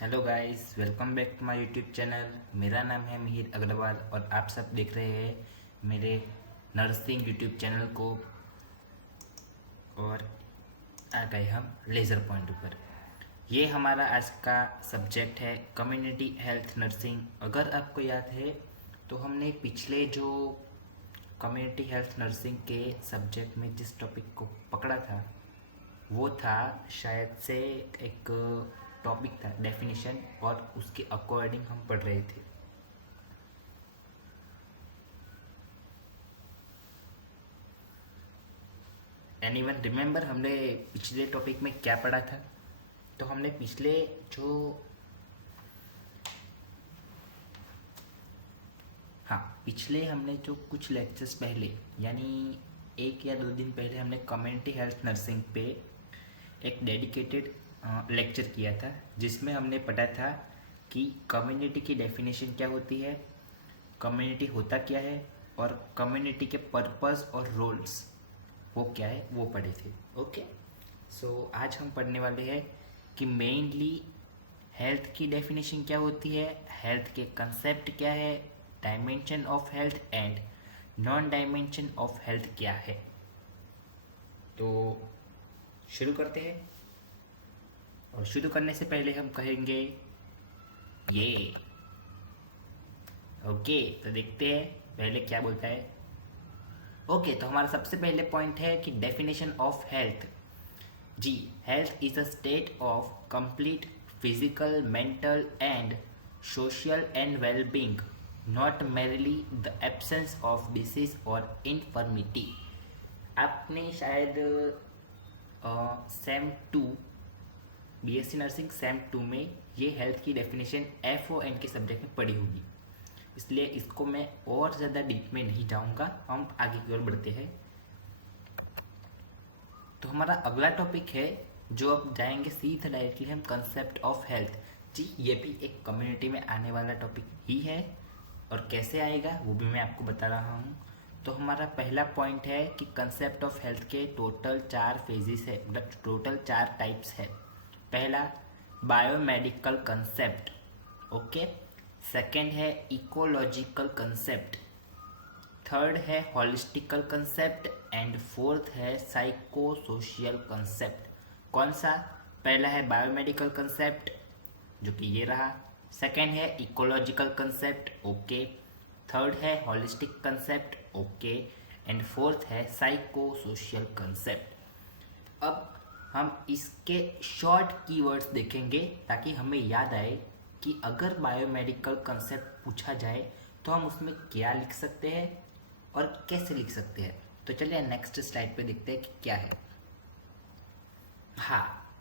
Hello guys, welcome back to my YouTube channel. मेरा नाम है मिहिर अग्रवाल और आप सब देख रहे हैं मेरे नर्सिंग यूट्यूब चैनल को। और आ गए हम लेज़र पॉइंट पर। ये हमारा आज का सब्जेक्ट है कम्युनिटी हेल्थ नर्सिंग। अगर आपको याद है तो हमने पिछले जो कम्युनिटी हेल्थ नर्सिंग के सब्जेक्ट में जिस टॉपिक को पकड़ा था वो था शायद से एक टॉपिक था डेफिनेशन, और उसके अकॉर्डिंग हम पढ़ रहे थे। एनीवन रिमेंबर हमने पिछले टॉपिक में क्या पढ़ा था? तो हमने पिछले जो हाँ पिछले हमने जो कुछ लेक्चर्स पहले, यानी 1 या 2 दिन पहले, हमने कम्युनिटी हेल्थ नर्सिंग पे एक डेडिकेटेड लेक्चर किया था जिसमें हमने पढ़ा था कि कम्युनिटी की डेफिनेशन क्या होती है, कम्युनिटी होता क्या है, और कम्युनिटी के पर्पस और रोल्स वो क्या है वो पढ़े थे। ओके, सो आज हम पढ़ने वाले हैं कि मेनली हेल्थ की डेफिनेशन क्या होती है, हेल्थ के कंसेप्ट क्या है, dimension of health and non dimension of health क्या है। तो शुरू करते हैं, और शुरू करने से पहले हम कहेंगे ये ओके। तो देखते हैं पहले क्या बोलता है। ओके, तो हमारा सबसे पहले पॉइंट है कि डेफिनेशन ऑफ हेल्थ। जी, health is a state of complete physical, mental and social and wellbeing, not merely the absence of disease और इन्फर्मिटी। आपने शायद सेम 2 बीएससी नर्सिंग सेम 2 में ये हेल्थ की डेफिनेशन FON के सब्जेक्ट में पढ़ी होगी, इसलिए इसको मैं और ज़्यादा डीप में नहीं जाऊंगा। हम आगे की ओर बढ़ते हैं। तो हमारा अगला टॉपिक है जो अब जाएंगे सीधा डायरेक्टली हम कंसेप्ट ऑफ हेल्थ। जी, ये भी एक कम्युनिटी में आने वाला टॉपिक ही है, और कैसे आएगा वो भी मैं आपको बता रहा हूँ। तो हमारा पहला पॉइंट है कि कंसेप्ट ऑफ हेल्थ के टोटल 4 फेजेस है, मतलब टोटल 4 टाइप्स है। पहला बायोमेडिकल कंसेप्ट, ओके। सेकेंड है इकोलॉजिकल कंसेप्ट, थर्ड है हॉलिस्टिकल कंसेप्ट एंड फोर्थ है साइको सोशियल कंसेप्ट। कौन सा? पहला है बायोमेडिकल कंसेप्ट जो कि ये रहा, सेकेंड है इकोलॉजिकल कंसेप्ट, ओके, थर्ड है holistic concept, okay, and fourth है साइको सोशियल कंसेप्ट। अब हम इसके शॉर्ट कीवर्ड्स देखेंगे ताकि हमें याद आए कि अगर बायोमेडिकल कंसेप्ट पूछा जाए तो हम उसमें क्या लिख सकते हैं और कैसे लिख सकते हैं। तो चलिए नेक्स्ट स्लाइड पे देखते हैं कि क्या है। हाँ,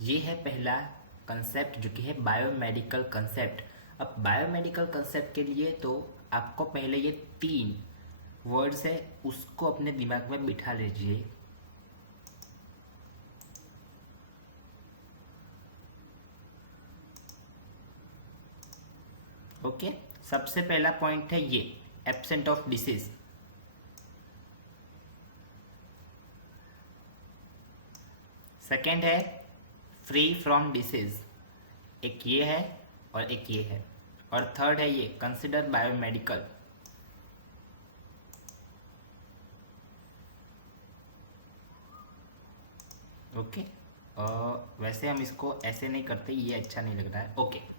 ये है पहला कंसेप्ट जो कि है बायोमेडिकल कंसेप्ट। अब बायोमेडिकल कंसेप्ट के लिए तो आपको पहले ये 3 वर्ड्स है उसको अपने दिमाग में बिठा लीजिए। ओके, सबसे पहला पॉइंट है ये एब्सेंट ऑफ डिसीज। सेकेंड है फ्री फ्रॉम डिसीज, एक ये है और एक ये है, और थर्ड है ये कंसिडर बायोमेडिकल। ओके, वैसे हम इसको ऐसे नहीं करते, ये अच्छा नहीं लग रहा है। ओके,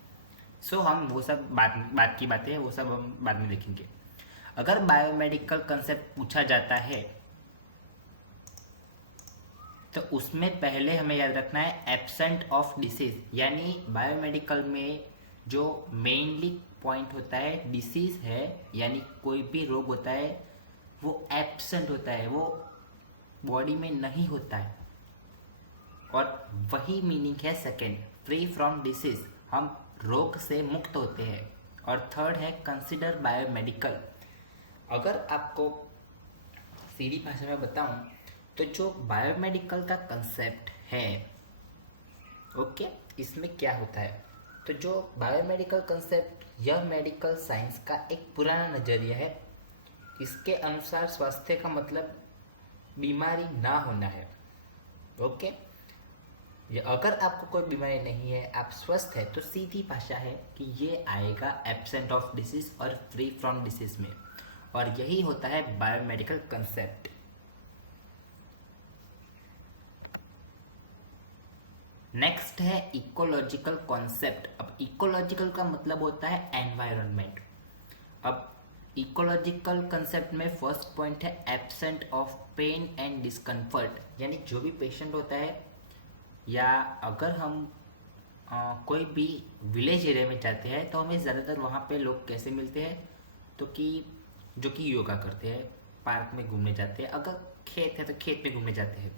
सो हम वो सब बात की बातें वो सब हम बाद में देखेंगे। अगर बायोमेडिकल कंसेप्ट पूछा जाता है तो उसमें पहले हमें याद रखना है एब्सेंट ऑफ डिसीज, यानी बायोमेडिकल में जो मेनली पॉइंट होता है डिसीज है, यानी कोई भी रोग होता है वो एब्सेंट होता है, वो बॉडी में नहीं होता है, और वही मीनिंग है सेकेंड फ्री फ्रॉम डिसीज, हम रोग से मुक्त होते हैं, और थर्ड है कंसिडर बायोमेडिकल। अगर आपको सीधी भाषा में बताऊं तो जो बायोमेडिकल का कंसेप्ट है, ओके, इसमें क्या होता है, तो जो बायोमेडिकल कंसेप्ट यह मेडिकल साइंस का एक पुराना नज़रिया है। इसके अनुसार स्वास्थ्य का मतलब बीमारी ना होना है। ओके, अगर आपको कोई बीमारी नहीं है, आप स्वस्थ है, तो सीधी भाषा है कि ये आएगा एब्सेंट ऑफ डिसीज और फ्री फ्रॉम डिसीज में, और यही होता है बायोमेडिकल कंसेप्ट। नेक्स्ट है इकोलॉजिकल कॉन्सेप्ट। अब इकोलॉजिकल का मतलब होता है एनवायरनमेंट। अब इकोलॉजिकल कंसेप्ट में फर्स्ट पॉइंट है absent of pain and discomfort, यानी जो भी पेशेंट होता है, या अगर हम कोई भी विलेज एरिया में जाते हैं तो हमें ज़्यादातर वहाँ पे लोग कैसे मिलते हैं, तो कि जो कि योगा करते हैं, पार्क में घूमने जाते हैं, अगर खेत है तो खेत में घूमने जाते हैं।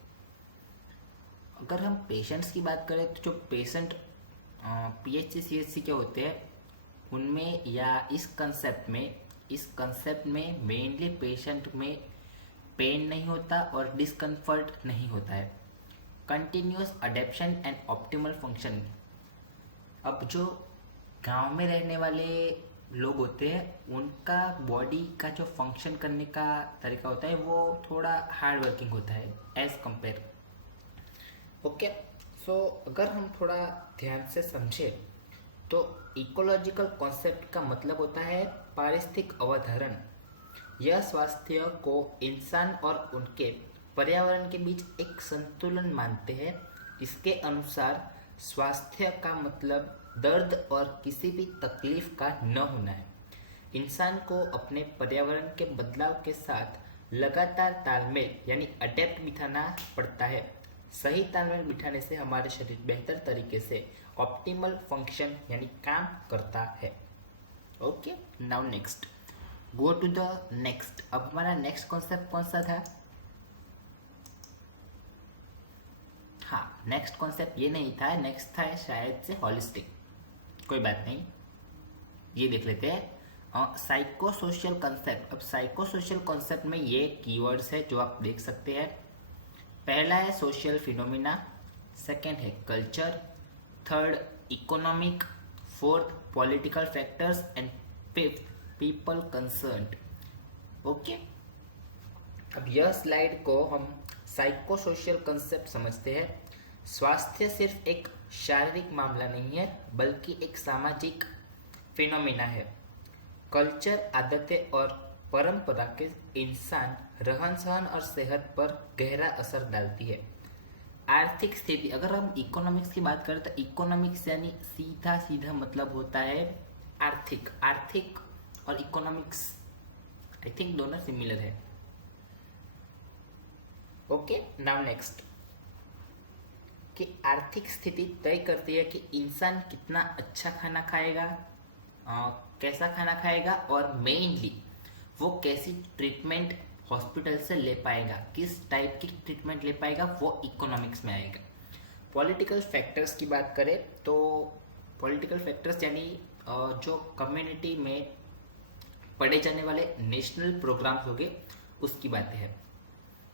अगर हम पेशेंट्स की बात करें तो जो पेशेंट PHC CHC के होते हैं उनमें, या इस कंसेप्ट में मेनली पेशेंट में पेन नहीं होता और डिस्कम्फर्ट नहीं होता है। Continuous adaptation and optimal function. अब जो गांव में रहने वाले लोग होते हैं उनका बॉडी का जो फंक्शन करने का तरीका होता है वो थोड़ा हार्ड वर्किंग होता है एज कंपेयर। ओके, सो अगर हम थोड़ा ध्यान से समझे तो इकोलॉजिकल कॉन्सेप्ट का मतलब होता है पारिस्थितिक अवधारण। यह स्वास्थ्य को इंसान और उनके पर्यावरण के बीच एक संतुलन मानते हैं। इसके अनुसार स्वास्थ्य का मतलब दर्द और किसी भी तकलीफ का न होना है। इंसान को अपने पर्यावरण के बदलाव के साथ लगातार तालमेल यानी अडेप्ट बिठाना पड़ता है। सही तालमेल बिठाने से हमारे शरीर बेहतर तरीके से ऑप्टिमल फंक्शन यानी काम करता है। Okay, now next go to the next. अब हमारा नेक्स्ट कॉन्सेप्ट कौन सा था? हाँ, नेक्स्ट कॉन्सेप्ट ये नहीं था, नेक्स्ट था शायद से हॉलिस्टिक। कोई बात नहीं, ये देख लेते हैं साइको सोशल कॉन्सेप्ट। अब साइको सोशल कॉन्सेप्ट में ये कीवर्ड्स है जो आप देख सकते हैं। पहला है सोशल फिनोमिना, सेकंड है culture, third economic, fourth political factors and fifth people concerned. Okay, अब यह स्लाइड को हम साइको सोशल कंसेप्ट समझते हैं। स्वास्थ्य सिर्फ एक शारीरिक मामला नहीं है बल्कि एक सामाजिक फिनोमिना है। कल्चर आदतें और परंपरा के इंसान रहन सहन और सेहत पर गहरा असर डालती है। आर्थिक स्थिति, अगर हम इकोनॉमिक्स की बात करें तो इकोनॉमिक्स यानी सीधा सीधा मतलब होता है आर्थिक। आर्थिक और इकोनॉमिक्स आई थिंक दोनों सिमिलर है। ओके, नाउ नेक्स्ट कि आर्थिक स्थिति तय करती है कि इंसान कितना अच्छा खाना खाएगा, कैसा खाना खाएगा, और मेनली वो कैसी ट्रीटमेंट हॉस्पिटल से ले पाएगा, किस टाइप की ट्रीटमेंट ले पाएगा, वो इकोनॉमिक्स में आएगा। पॉलिटिकल फैक्टर्स की बात करें तो पॉलिटिकल फैक्टर्स यानी जो कम्युनिटी में पढ़े जाने वाले नेशनल प्रोग्राम्स हो गए उसकी बातें हैं,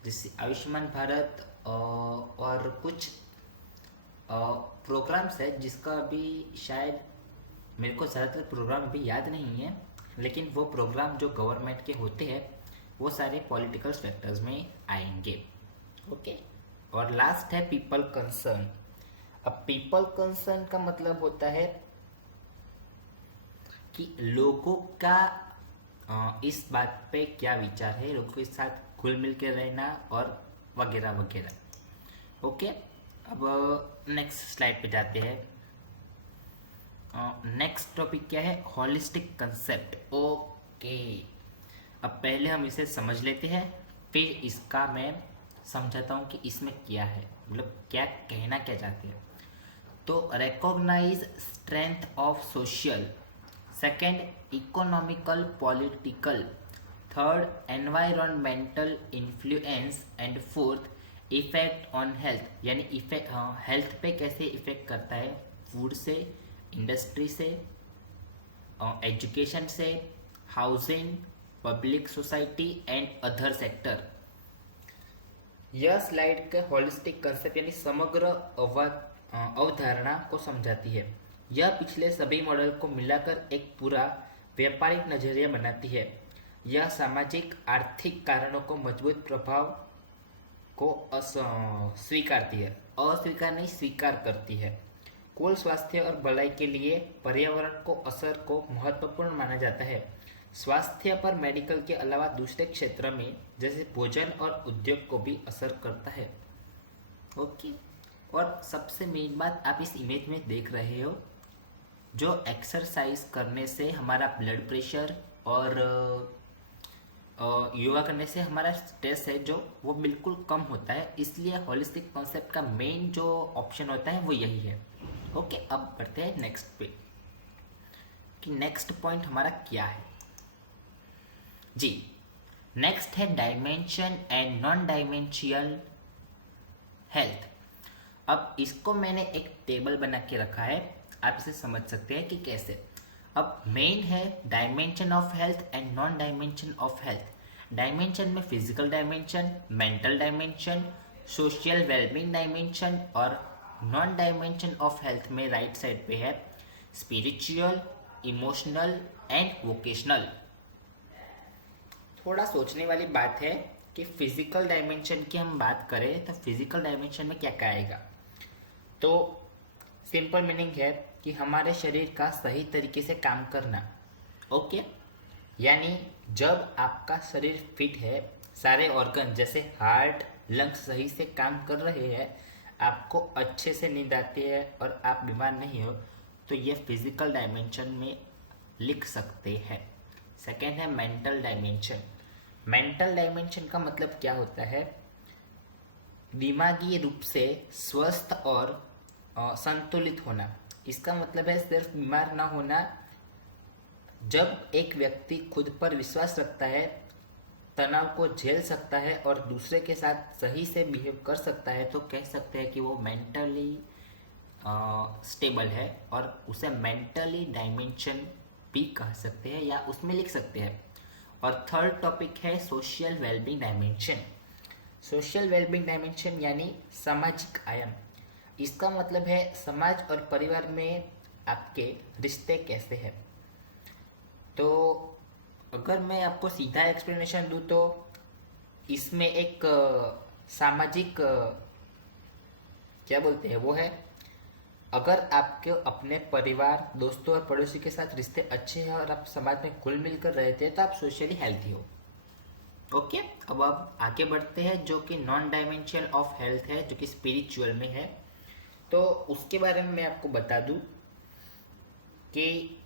जैसे आयुष्मान भारत और कुछ प्रोग्राम्स है जिसका अभी शायद मेरे को ज़्यादातर प्रोग्राम अभी याद नहीं है, लेकिन वो प्रोग्राम जो गवर्नमेंट के होते हैं वो सारे पॉलिटिकल फैक्टर्स में आएंगे। ओके, और लास्ट है पीपल कंसर्न। अब पीपल कंसर्न का मतलब होता है कि लोगों का इस बात पे क्या विचार है, लोगों के साथ घुल मिल के रहना और वगैरह वगैरह। ओके, अब नेक्स्ट स्लाइड पे जाते हैं। नेक्स्ट टॉपिक क्या है? Holistic concept. ओके, अब पहले हम इसे समझ लेते हैं, फिर इसका मैं समझाता हूँ कि इसमें क्या है, मतलब क्या कहना क्या चाहते हैं। तो recognise strength of social, second economical political, third environmental influence and fourth effect on health, यानी इफेक्ट हेल्थ पे कैसे इफेक्ट करता है, फूड से, इंडस्ट्री से, एजुकेशन से, housing, public society and other sector. यह स्लाइड के हॉलिस्टिक कंसेप्ट यानी समग्र अवधारणा को समझाती है। यह पिछले सभी मॉडल को मिलाकर एक पूरा व्यापारिक नजरिया बनाती है। यह सामाजिक आर्थिक कारणों को मजबूत प्रभाव को स्वीकारती है। अस्वीकार नहीं स्वीकार करती है। कुल स्वास्थ्य और भलाई के लिए पर्यावरण को असर को महत्वपूर्ण माना जाता है। स्वास्थ्य पर मेडिकल के अलावा दूसरे क्षेत्र में जैसे भोजन और उद्योग को भी असर करता है। ओके, और सबसे मेन बात आप इस इमेज में देख रहे हो, जो एक्सरसाइज करने से हमारा ब्लड प्रेशर और योगा करने से हमारा स्ट्रेस है जो वो बिल्कुल कम होता है। इसलिए होलिस्टिक कॉन्सेप्ट का मेन जो ऑप्शन होता है वो यही है। ओके, अब बढ़ते हैं नेक्स्ट पे कि नेक्स्ट पॉइंट हमारा क्या है जी। नेक्स्ट है डायमेंशन एंड नॉन डायमेंशियल हेल्थ। अब इसको मैंने एक टेबल बना के रखा है, आप इसे समझ सकते हैं कि कैसे। अब मेन है dimension of health and non dimension of health. Dimension में physical dimension, mental dimension, social wellbeing dimension, और नॉन डायमेंशन ऑफ हेल्थ में राइट साइड पे है स्पिरिचुअल, इमोशनल एंड वोकेशनल। थोड़ा सोचने वाली बात है कि फिजिकल डायमेंशन की हम बात करें तो फिजिकल डायमेंशन में क्या क्या आएगा। तो सिंपल मीनिंग है कि हमारे शरीर का सही तरीके से काम करना। ओके, यानी जब आपका शरीर फिट है, सारे ऑर्गन जैसे हार्ट, लंग्स सही से काम कर रहे हैं, आपको अच्छे से नींद आती है और आप बीमार नहीं हो, तो ये फिजिकल डायमेंशन में लिख सकते हैं। सेकेंड है मेंटल डायमेंशन। मेंटल डायमेंशन का मतलब क्या होता है, दिमागी रूप से स्वस्थ और संतुलित होना। इसका मतलब है सिर्फ बीमार ना होना। जब एक व्यक्ति खुद पर विश्वास रखता है, तनाव को झेल सकता है और दूसरे के साथ सही से बिहेव कर सकता है, तो कह सकते हैं कि वो मेंटली स्टेबल है, और उसे मेंटली डायमेंशन भी कह सकते हैं या उसमें लिख सकते हैं। और थर्ड टॉपिक है social wellbeing dimension. Social wellbeing dimension यानी सामाजिक आयाम। इसका मतलब है समाज और परिवार में आपके रिश्ते कैसे हैं। तो अगर मैं आपको सीधा एक्सप्लेनेशन दूँ तो इसमें एक सामाजिक क्या बोलते हैं वो है, अगर आपके अपने परिवार, दोस्तों और पड़ोसी के साथ रिश्ते अच्छे हैं और आप समाज में घुल मिल कर रहते हैं तो आप सोशली हेल्थी हो। ओके, अब आप आगे बढ़ते हैं जो कि नॉन डायमेंशन ऑफ हेल्थ है, जो कि स्पिरिचुअल में है। तो उसके बारे में मैं आपको बता दूं कि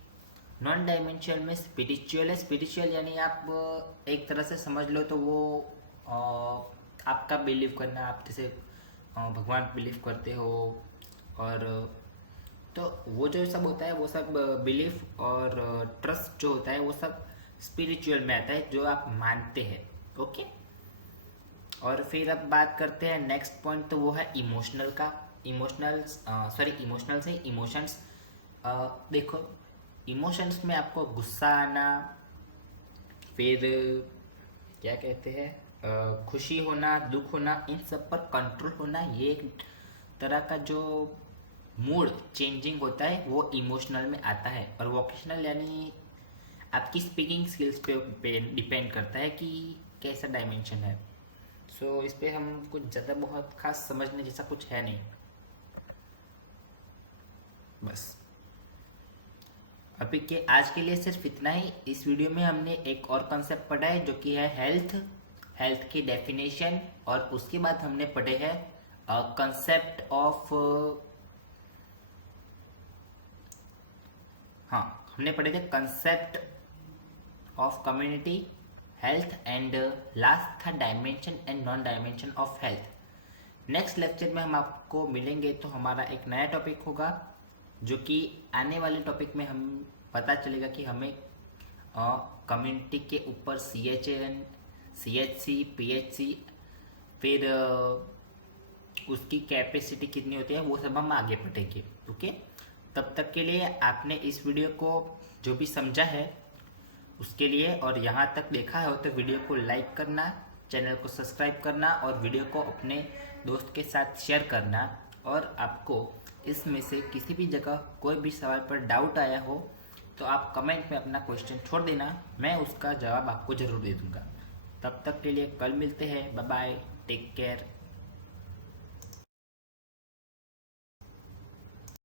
नॉन डायमेंशन में स्पिरिचुअल है। स्पिरिचुअल यानी आप एक तरह से समझ लो तो वो आपका बिलीव करना, आप जैसे भगवान बिलीव करते हो, और तो वो जो सब होता है वो सब बिलीफ और ट्रस्ट जो होता है वो सब स्पिरिचुअल में आता है, जो आप मानते हैं। ओके, और फिर अब बात करते हैं नेक्स्ट पॉइंट, तो वो है इमोशनल का। इमोशनल से इमोशंस। देखो, इमोशंस में आपको गुस्सा आना, फिर क्या कहते हैं खुशी होना, दुख होना, इन सब पर कंट्रोल होना, ये एक तरह का जो मूड चेंजिंग होता है वो इमोशनल में आता है। और वोकेशनल यानी आपकी स्पीकिंग स्किल्स पे डिपेंड करता है कि कैसा डायमेंशन है। सो इस पे हम कुछ ज़्यादा बहुत खास समझने जैसा कुछ है नहीं, बस अभी के आज के लिए सिर्फ इतना ही। इस वीडियो में हमने एक और कॉन्सेप्ट पढ़ा है जो कि है हेल्थ की डेफिनेशन, और उसके बाद हमने पढ़े हैं कंसेप्ट ऑफ हमने पढ़े थे concept of community health, and last था dimension and non dimension of health. Next lecture में हम आपको मिलेंगे तो हमारा एक नया टॉपिक होगा, जो कि आने वाले टॉपिक में हम पता चलेगा कि हमें कम्युनिटी के ऊपर CHN, CHC, PHC, फिर उसकी कैपेसिटी कितनी होती है, वो सब हम आगे पढ़ेंगे। ओके, तब तक के लिए आपने इस वीडियो को जो भी समझा है उसके लिए, और यहाँ तक देखा हो तो वीडियो को लाइक करना, चैनल को सब्सक्राइब करना और वीडियो को अपने दोस्त के साथ शेयर करना। और आपको इसमें से किसी भी जगह कोई भी सवाल पर डाउट आया हो तो आप कमेंट में अपना क्वेश्चन छोड़ देना, मैं उसका जवाब आपको ज़रूर दे दूँगा। तब तक के लिए कल मिलते हैं, बाय बाय, टेक केयर।